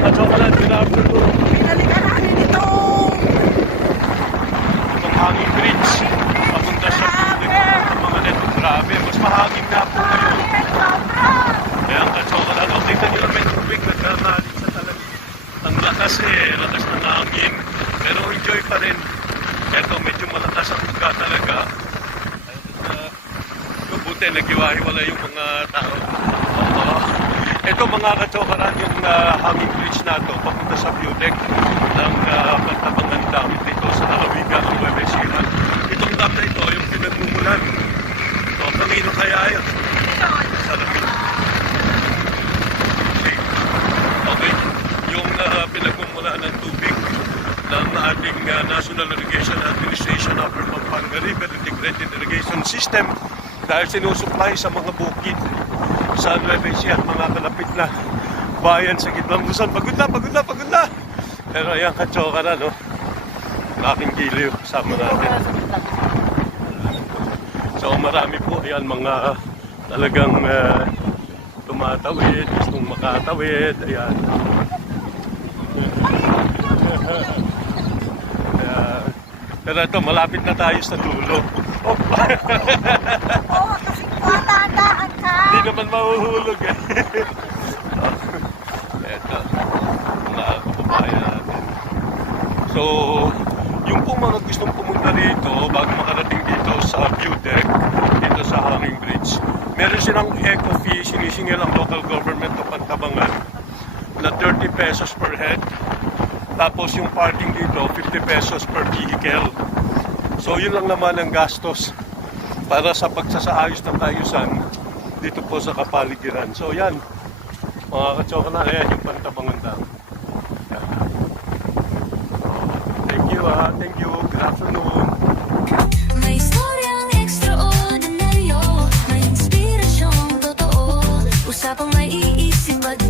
kachokalan, good afternoon. Pinalikan natin ito. Itong hanging bridge, papunta sa building ng mga neto. Grabe, mas mahangin na po ngayon. Kaya ang kachokalan, tingnan nyo lang may tubig, nagkamalit sa talaga. Ang lakas lakas ng hangin. Pero enjoy pa rin. Eto, medyo malakas ang buga talaga. Buti, naghiwa-hiwala yung mga tao. Ito mga kachokaran, yung hanging bridge na ito, papunta sa view deck ng Pantabangan Dam dito sa lalawigan ng Nueva Ecija. Itong dam na ito, yung pinagmumulan. So, kanino kaya yun? Sa labing. Okay. Yung pinagmumulan ng tubig ng ating National Irrigation Administration Upper Pampanga River Integrated Irrigation System dahil sinusupply sa mga bukid sa Nueva Ecija at mga kalapit na bayan sa gitnang Luzon. Pagod na! Pero ayan, kachoka na, no? Laking giliw, kasama natin. So marami po, ayan, mga talagang tumatawid, gustong makatawid, ayan. Pero ito, malapit na tayo sa dulo. Oh. Oo, kasi tatandaan ka. Hindi naman mahuhulog eh. Ito, mga kababayan natin. So, yung po mga gustong pumunta rito, bago makarating dito sa view deck, dito sa hanging bridge, meron silang eco fee, sinisingil ang local government o Pantabangan na 30 pesos per head. Tapos yung parking dito, 50 pesos per vehicle. So yun lang naman ang gastos para sa pagsasaayos ng kaayusan dito po sa kapaligiran. So yan, mga kachoka na, ayan yung Pantabangan Dam. Thank you, thank you. Good afternoon. May istoryang extraordinaryo, may inspirasyong totoo, usapang may iisip at